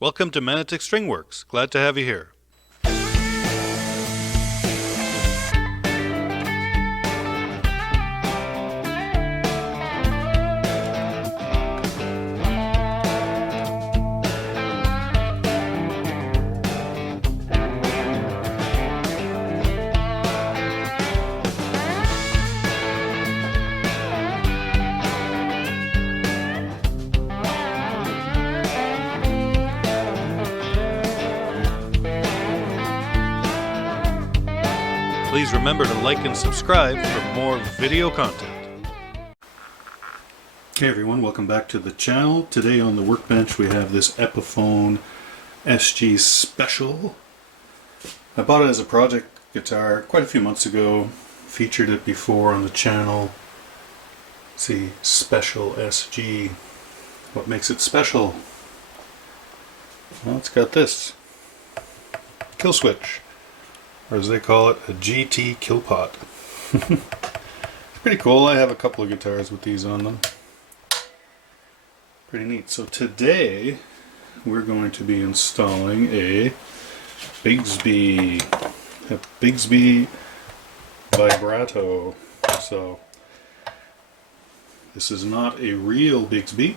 Welcome to Manotick StringWorks. Glad to have you here. Please remember to like and subscribe for more video content. Hey everyone, welcome back to the channel. Today on the workbench we have this Epiphone SG Special. I bought it as a project guitar quite a few months ago. Featured it before on the channel. See, Special SG. What makes it special? Well, it's got this kill switch, or as they call it, a GT kill pot. It's pretty cool. I have a couple of guitars with these on them. Pretty neat. So today we're going to be installing a Bigsby Vibrato. So this is not a real Bigsby.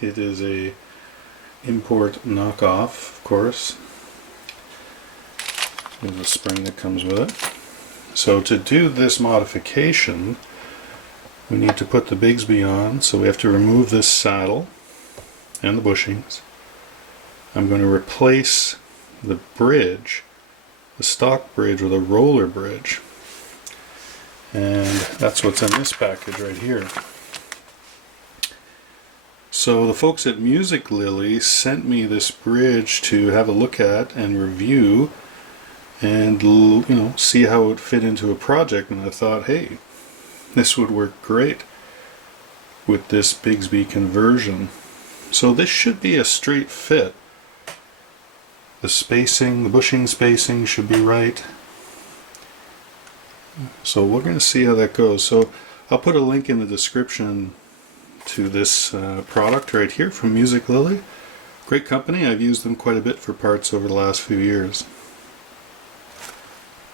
It is a import knockoff, of course. There's a spring that comes with it. So to do this modification, we need to put the Bigsby on, so we have to remove this saddle and the bushings. I'm going to replace the bridge, the stock bridge, with a roller bridge. And that's what's in this package right here. So the folks at Music Lily sent me this bridge to have a look at and review and see how it would fit into a project, and I thought, hey, this would work great with this Bigsby conversion. So this should be a straight fit. The spacing, the bushing spacing should be right. So we're going to see how that goes. So I'll put a link in the description to this product right here from Music Lily. Great company. I've used them quite a bit for parts over the last few years.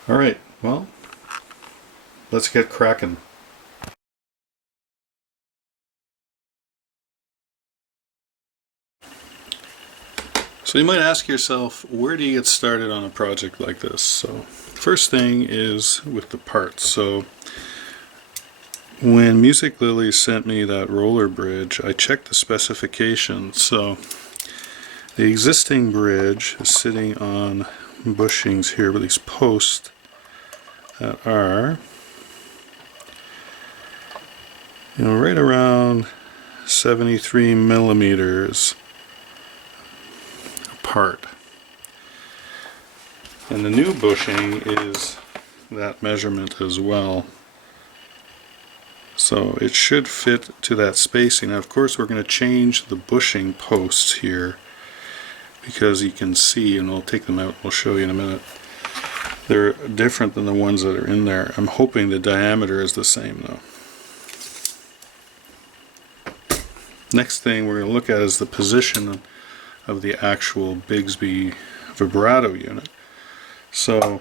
Alright, well, let's get cracking. So you might ask yourself, where do you get started on a project like this? So first thing is with the parts. So when Music Lily sent me that roller bridge, I checked the specifications. So the existing bridge is sitting on bushings here with these posts that are right around 73 millimeters apart, and the new bushing is that measurement as well, so it should fit to that spacing. Now of course we're going to change the bushing posts here, because you can see, and I'll take them out, we'll show you in a minute, they're different than the ones that are in there. I'm hoping the diameter is the same though. Next thing we're going to look at is the position of the actual Bigsby Vibrato unit. So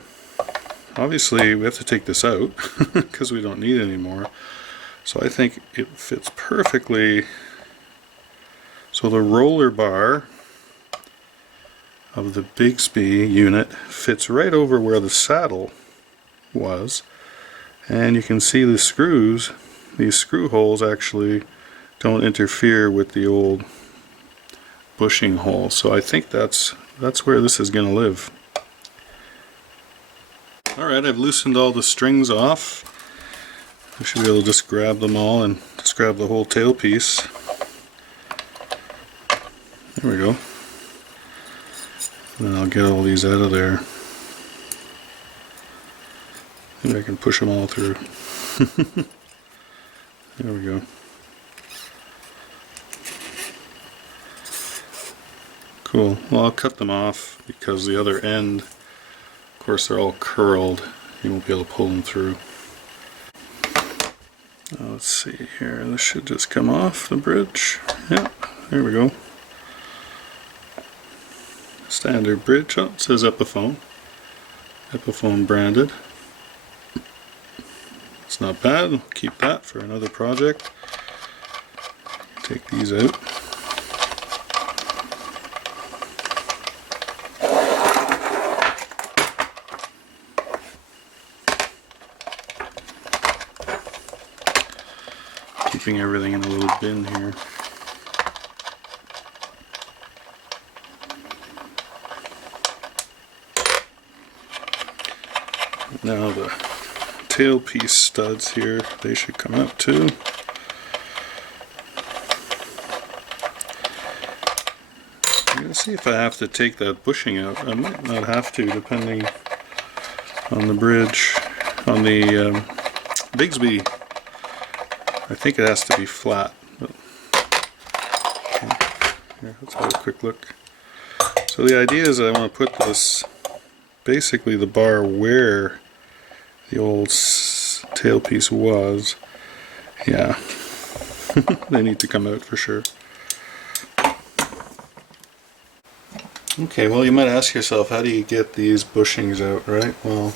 obviously we have to take this out because we don't need it anymore. So I think it fits perfectly. So the roller bar of the Bigsby unit fits right over where the saddle was, and you can see the screws, these screw holes actually don't interfere with the old bushing hole. So I think that's where this is going to live. Alright, I've loosened all the strings off. I should be able to just grab them all and just grab the whole tailpiece. There we go. And I'll get all these out of there. Maybe I can push them all through. There we go. Cool. Well, I'll cut them off because the other end, of course, they're all curled. You won't be able to pull them through. Let's see here. This should just come off the bridge. Yep, there we go. standard bridge. Oh, it says Epiphone. Epiphone branded. It's not bad. We'll keep that for another project. Take these out. Keeping everything in a little bin here. Now the tailpiece studs here, they should come out too. I'm going to see if I have to take that bushing out. I might not have to, depending on the bridge. On the Bigsby, I think it has to be flat. But, okay. Here, let's have a quick look. So the idea is I want to put this, basically the bar where the old tailpiece was. Yeah, they need to come out for sure. Okay, well, you might ask yourself, how do you get these bushings out, right? Well,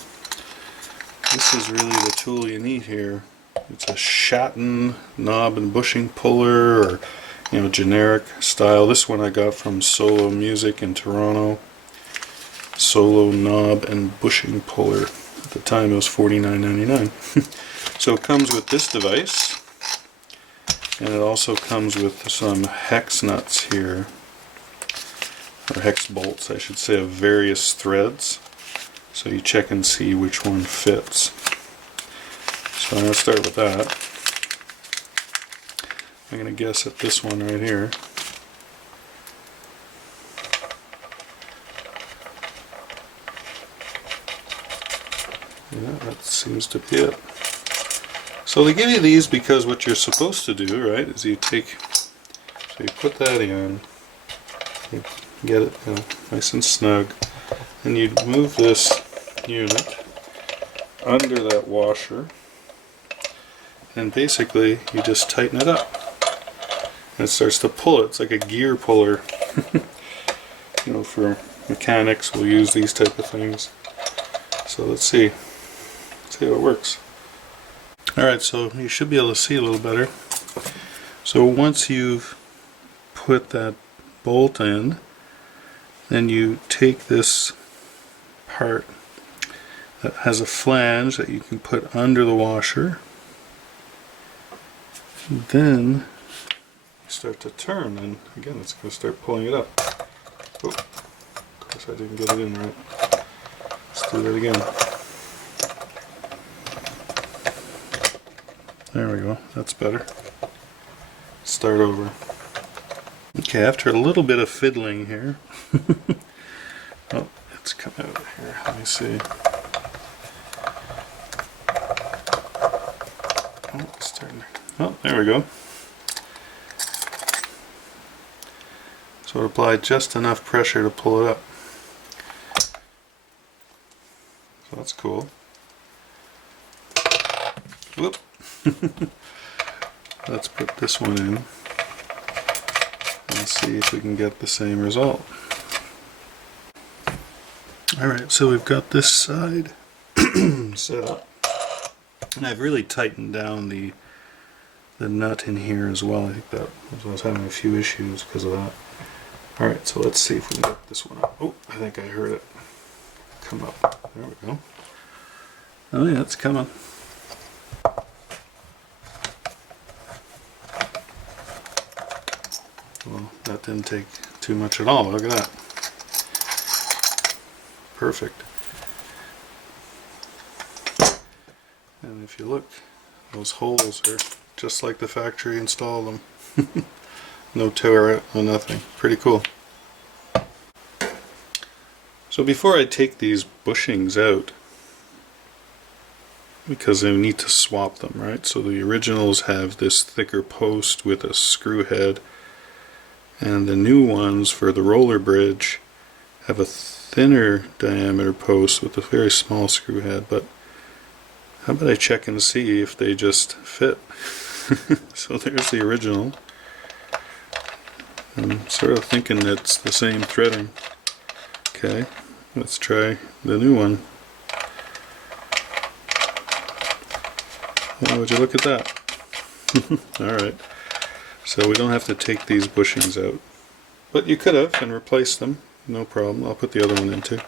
this is really the tool you need here. It's a Shatton knob and bushing puller, or generic style. This one I got from Solo Music in Toronto. Solo knob and bushing puller. At the time it was $49.99. So it comes with this device, and it also comes with some hex nuts here, or hex bolts I should say, of various threads, so you check and see which one fits. So I'm going to start with that. I'm going to guess at this one right here. Yeah, that seems to be it. So they give you these because what you're supposed to do, right, is you take, so you put that in, you get it nice and snug, and you move this unit under that washer, and basically you just tighten it up, and it starts to pull it. It's like a gear puller. For mechanics we'll use these type of things. So let's see how it works. Alright, so you should be able to see a little better. So once you've put that bolt in, then you take this part that has a flange that you can put under the washer, and then you start to turn, and again it's going to start pulling it up. Oh, of course I didn't get it in right. Let's do that again. There we go, that's better. Start over. Okay, after a little bit of fiddling here, oh, it's come out of here, let me see. Oh, it's starting. Oh, there we go. So it applied just enough pressure to pull it up. So that's cool. Whoop. Let's put this one in and see if we can get the same result. Alright, so we've got this side set up, and I've really tightened down the nut in here as well. I think that I was having a few issues because of that. Alright, so let's see if we can get this one up. Oh, I think I heard it come up. There we go. Oh yeah, it's coming. Well, that didn't take too much at all. Look at that. Perfect. And if you look, those holes are just like the factory installed them. No tear out, no nothing. Pretty cool. So before I take these bushings out, because I need to swap them, right? So the originals have this thicker post with a screw head, and the new ones for the roller bridge have a thinner diameter post with a very small screw head. But how about I check and see if they just fit? So there's the original. I'm sort of thinking it's the same threading. Okay, let's try the new one. Oh, would you look at that? Alright, so we don't have to take these bushings out. But you could have and replaced them, no problem. I'll put the other one in too.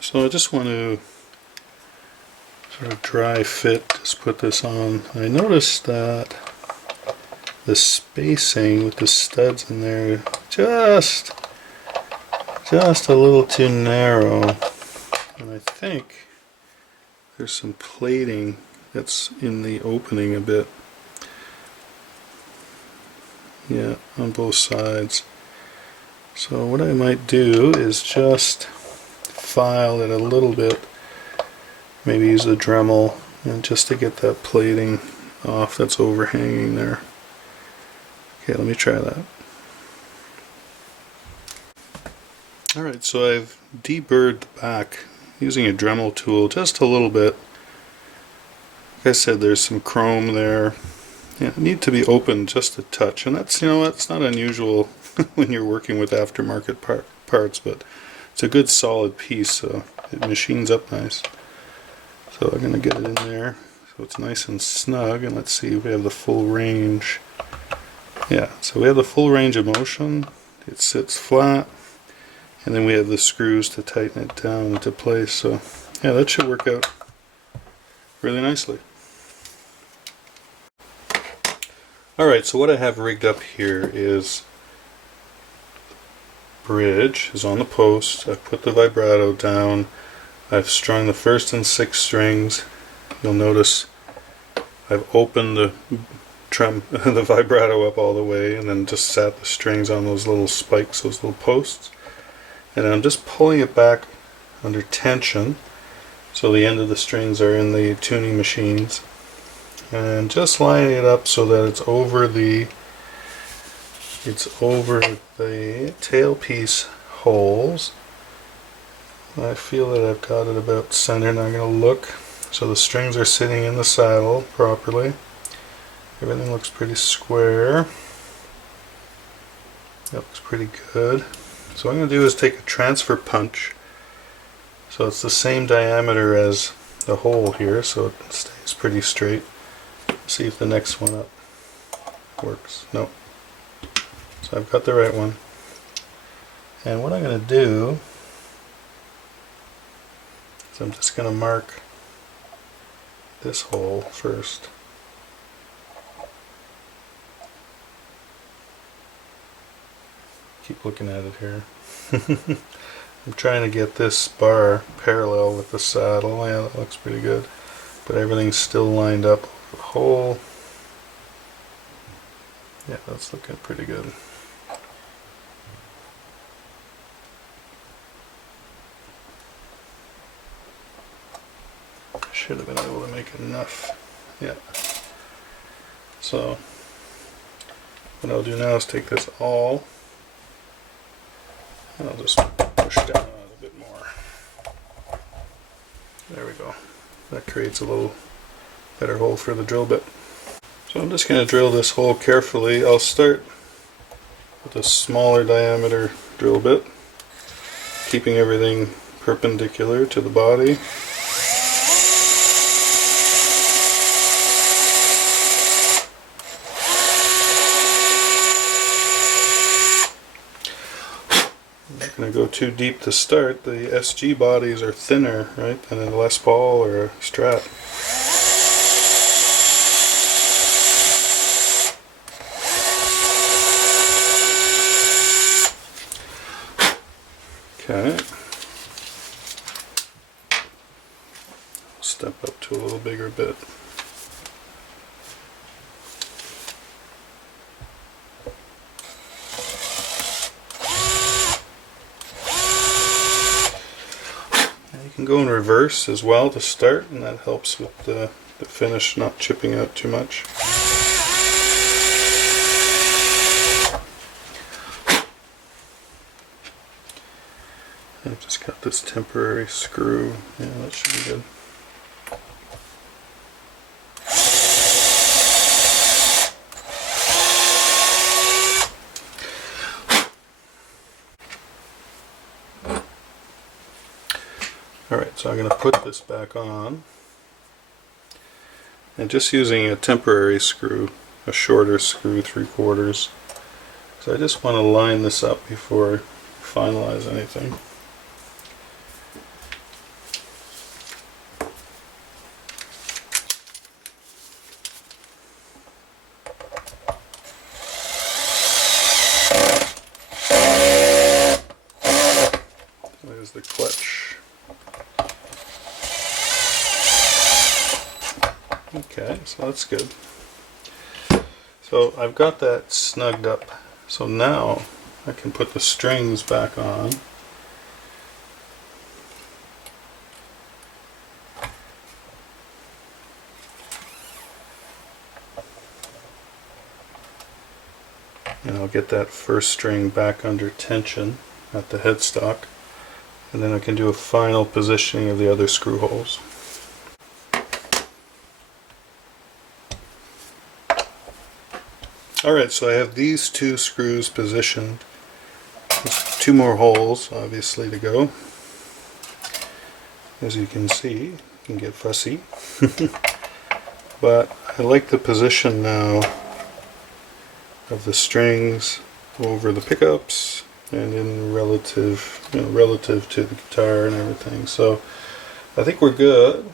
So I just want to sort of dry fit, just put this on. I noticed that the spacing with the studs in there just a little too narrow, and I think there's some plating that's in the opening a bit. Yeah, on both sides. So what I might do is just file it a little bit, maybe use a Dremel, and just to get that plating off that's overhanging there. Okay, let me try that. Alright, so I've deburred the back using a Dremel tool just a little bit. Like I said, there's some chrome there. Yeah, need to be open just a touch, and that's, that's not unusual when you're working with aftermarket parts, but it's a good solid piece, so it machines up nice. So I'm going to get it in there so it's nice and snug, and let's see if we have the full range. Yeah, so we have the full range of motion. It sits flat, and then we have the screws to tighten it down into place. So yeah, that should work out really nicely. Alright, so what I have rigged up here is bridge is on the post. I've put the vibrato down. I've strung the first and sixth strings. You'll notice I've opened the vibrato up all the way, and then just sat the strings on those little spikes, those little posts. And I'm just pulling it back under tension, so the end of the strings are in the tuning machines, and just lining it up so that it's over the tailpiece holes. I feel that I've got it about centered. I'm going to look so the strings are sitting in the saddle properly. Everything looks pretty square. That looks pretty good. So what I'm going to do is take a transfer punch, so it's the same diameter as the hole here, so it stays pretty straight. See if the next one up works. Nope. So I've got the right one. And what I'm going to do is I'm just going to mark this hole first. Keep looking at it here. I'm trying to get this bar parallel with the saddle. Yeah, that looks pretty good. But everything's still lined up over the hole. Yeah, that's looking pretty good. Should have been able to make enough. Yeah. So what I'll do now is take this awl, and I'll just push down on it a bit more. There we go. That creates a little better hole for the drill bit. So I'm just going to drill this hole carefully. I'll start with a smaller diameter drill bit, keeping everything perpendicular to the body. Going to go too deep to start. The SG bodies are thinner, right, than a Les Paul or a Strat. Okay. Step up to a little bigger bit. You can go in reverse as well to start, and that helps with the finish not chipping out too much. I've just got this temporary screw. Yeah, that should be good. Alright, so I'm going to put this back on, and just using a temporary screw, a shorter screw, 3/4. So I just want to line this up before I finalize anything. There's the clutch. Okay, so that's good. So I've got that snugged up. So now I can put the strings back on. And I'll get that first string back under tension at the headstock. And then I can do a final positioning of the other screw holes. Alright, so I have these two screws positioned. There's two more holes, obviously, to go. As you can see, you can get fussy. But I like the position now of the strings over the pickups and in relative to the guitar and everything. So I think we're good.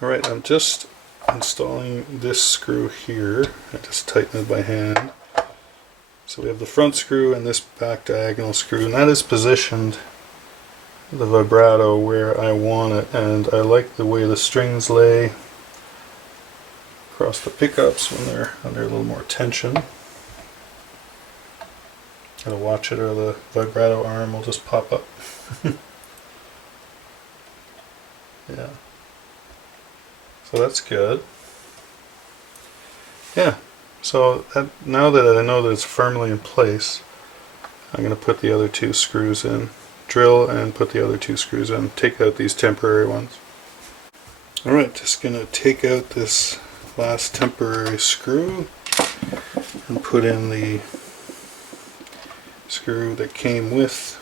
Alright, I'm just installing this screw here. I just tighten it by hand. So we have the front screw and this back diagonal screw, and that is positioned the vibrato where I want it, and I like the way the strings lay across the pickups when they're under a little more tension. Gotta watch it or the vibrato arm will just pop up. Yeah. So that's good. Yeah, so now that I know that it's firmly in place, I'm going to put the other two screws in. Drill and put the other two screws in. Take out these temporary ones. Alright, just going to take out this last temporary screw and put in the screw that came with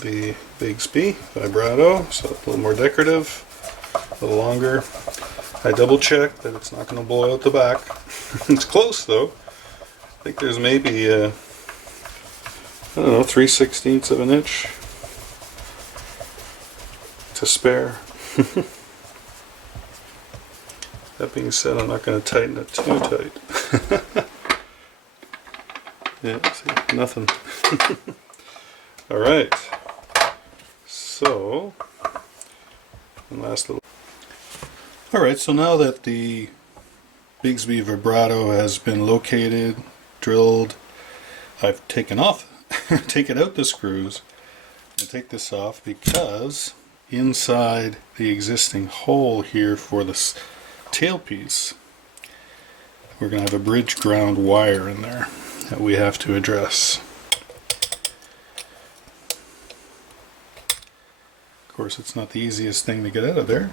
the Bigsby Vibrato, so a little more decorative, a little longer. I double checked that it's not going to blow out the back. It's close though. I think there's maybe I don't know, 3/16 of an inch to spare. That being said, I'm not going to tighten it too tight. Yeah, see, nothing. Alright, so last little. Alright, so now that the Bigsby Vibrato has been located, drilled, I've taken out the screws and take this off, because inside the existing hole here for this tailpiece, we're going to have a bridge ground wire in there that we have to address. Of course, it's not the easiest thing to get out of there.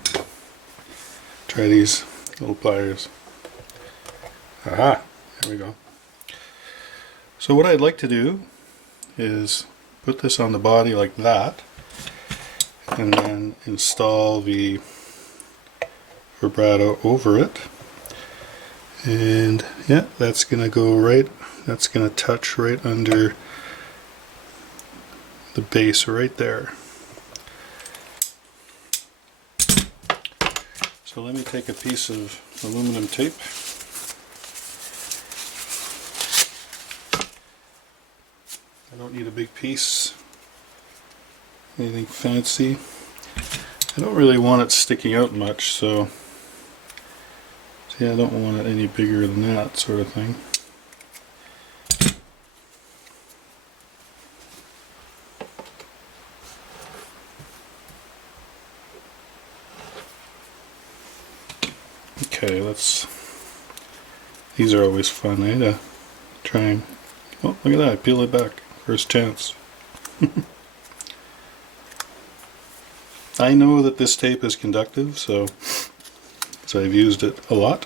Try these little pliers. Aha! There we go. So what I'd like to do is put this on the body like that, and then install the vibrato over it. And yeah, that's going to go right, that's going to touch right under the base right there. So let me take a piece of aluminum tape. I don't need a big piece, anything fancy. I don't really want it sticking out much, so yeah, I don't want it any bigger than that sort of thing. Okay, these are always fun, eh, to try and, oh, look at that, I peel it back, first chance. I know that this tape is conductive, so So I've used it a lot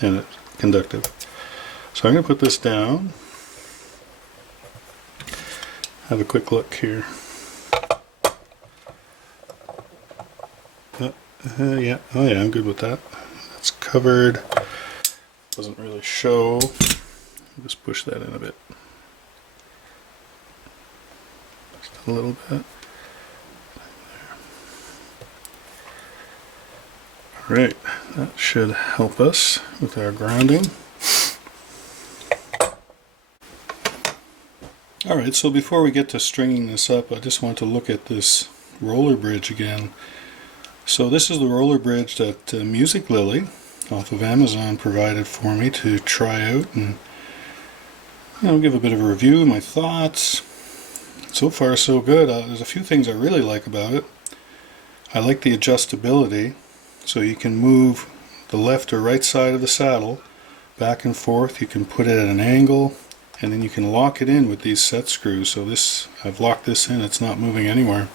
and it's conductive. So I'm going to put this down. Have a quick look here. Yeah, oh yeah, I'm good with that. That's covered. Doesn't really show. Just push that in a bit. Just a little bit. Alright, that should help us with our grounding. Alright, so before we get to stringing this up, I just want to look at this roller bridge again. So this is the roller bridge that Music Lily off of Amazon provided for me to try out and give a bit of a review, my thoughts. So far so good. There's a few things I really like about it. I like the adjustability, so you can move the left or right side of the saddle back and forth. You can put it at an angle, and then you can lock it in with these set screws. So this, I've locked this in, it's not moving anywhere.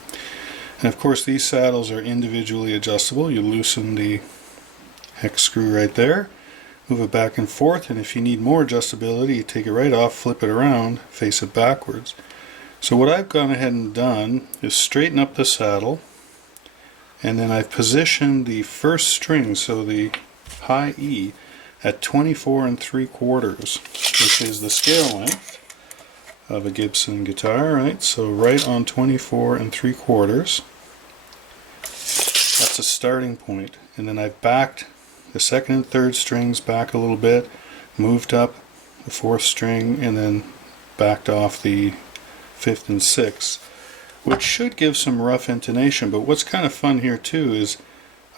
And of course these saddles are individually adjustable. You loosen the hex screw right there, move it back and forth, and if you need more adjustability, you take it right off, flip it around, face it backwards. So what I've gone ahead and done is straighten up the saddle, and then I've positioned the first string, so the high E, at 24 3/4, which is the scale length of a Gibson guitar, right? So right on 24 3/4. That's a starting point. And then I've backed the second and third strings back a little bit, moved up the fourth string, and then backed off the fifth and sixth, which should give some rough intonation. But what's kind of fun here too is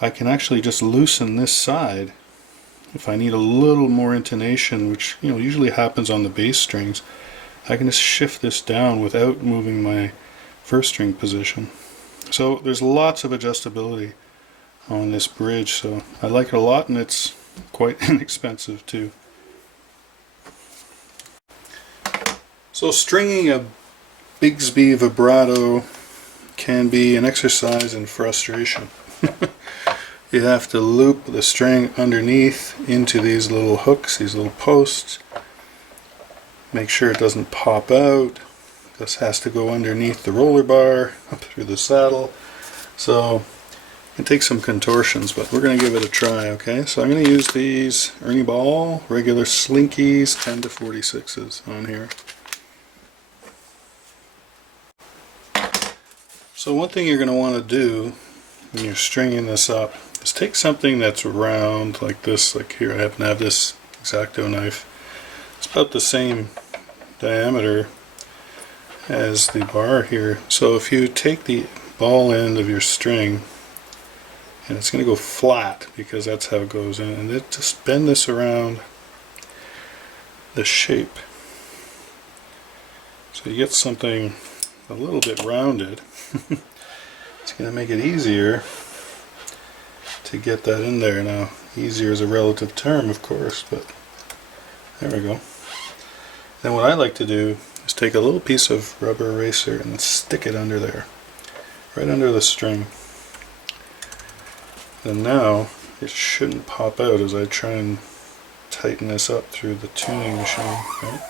I can actually just loosen this side if I need a little more intonation, which usually happens on the bass strings. I can just shift this down without moving my first string position. So there's lots of adjustability on this bridge, so I like it a lot, and it's quite inexpensive too. So stringing a Bigsby Vibrato can be an exercise in frustration. You have to loop the string underneath into these little hooks, these little posts. Make sure it doesn't pop out. This has to go underneath the roller bar, up through the saddle. So it takes some contortions, but we're going to give it a try, okay? So I'm going to use these Ernie Ball, regular Slinkies, 10 to 46s on here. So one thing you're going to want to do when you're stringing this up is take something that's round like this. Like here I happen to have this X-Acto knife. It's about the same diameter as the bar here. So if you take the ball end of your string, and it's going to go flat because that's how it goes in, and then just bend this around the shape so you get something a little bit rounded. It's going to make it easier to get that in there. Now, easier is a relative term, of course, but there we go. Then what I like to do is take a little piece of rubber eraser and stick it under there, right under the string. And now it shouldn't pop out as I try and tighten this up through the tuning machine, right?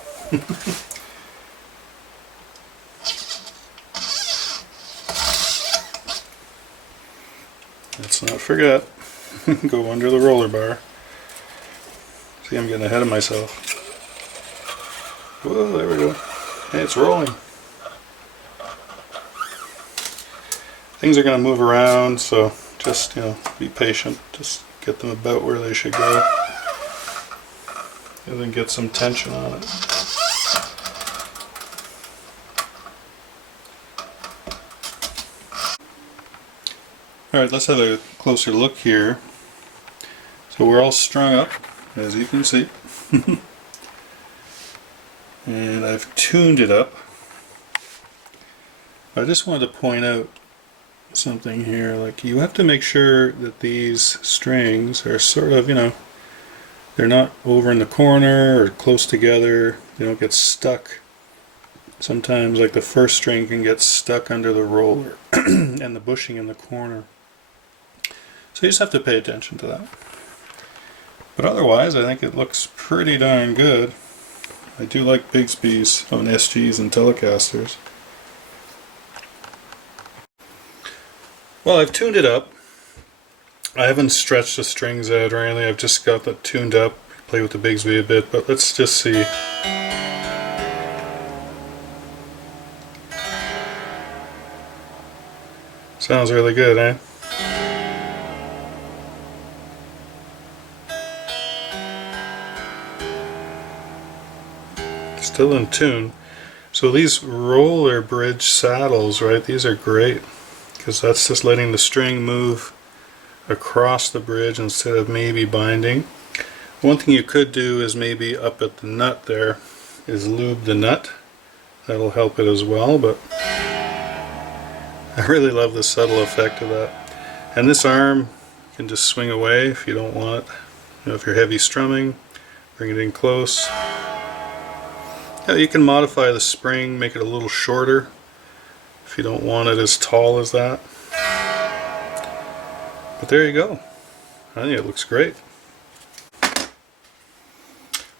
Let's not forget, go under the roller bar. See, I'm getting ahead of myself. Whoa, there we go. Hey, it's rolling. Things are going to move around, so just, be patient. Just get them about where they should go. And then get some tension on it. Alright, let's have a closer look here. So we're all strung up, as you can see. And I've tuned it up. I just wanted to point out something here. Like, you have to make sure that these strings are sort of, they're not over in the corner or close together. They don't get stuck. Sometimes, like, the first string can get stuck under the roller and the bushing in the corner. So you just have to pay attention to that. But otherwise, I think it looks pretty darn good. I do like Bigsby's on SGs and Telecasters. Well, I've tuned it up. I haven't stretched the strings out or anything. I've just got that tuned up. Play with the Bigsby a bit, but let's just see. Sounds really good, eh? Still in tune. So these roller bridge saddles, right, these are great because that's just letting the string move across the bridge instead of maybe binding. One thing you could do is maybe up at the nut there is lube the nut. That'll help it as well, but I really love the subtle effect of that. And this arm you can just swing away if you don't want it. You know, if you're heavy strumming, bring it in close. Yeah, you can modify the spring, make it a little shorter if you don't want it as tall as that. But there you go. I think it looks great.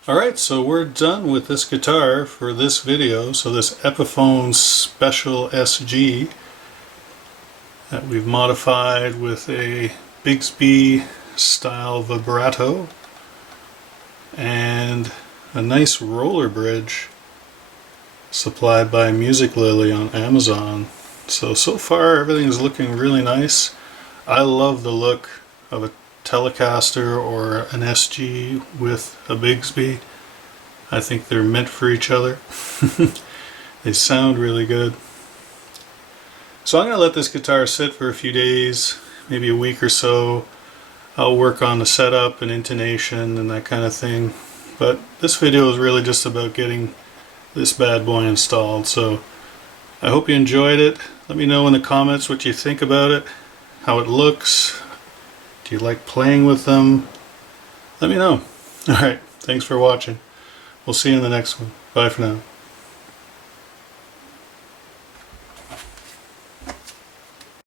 Alright, so we're done with this guitar for this video. So this Epiphone Special SG that we've modified with a Bigsby style vibrato and a nice roller bridge supplied by Music Lily on Amazon. So far everything is looking really nice. I love the look of a Telecaster or an SG with a Bigsby. I think they're meant for each other. They sound really good. So I'm going to let this guitar sit for a few days, maybe a week or so. I'll work on the setup and intonation and that kind of thing. But this video is really just about getting this bad boy installed. So I hope you enjoyed it. Let me know in the comments what you think about it, how it looks. Do you like playing with them? Let me know. Alright, thanks for watching. We'll see you in the next one. Bye for now.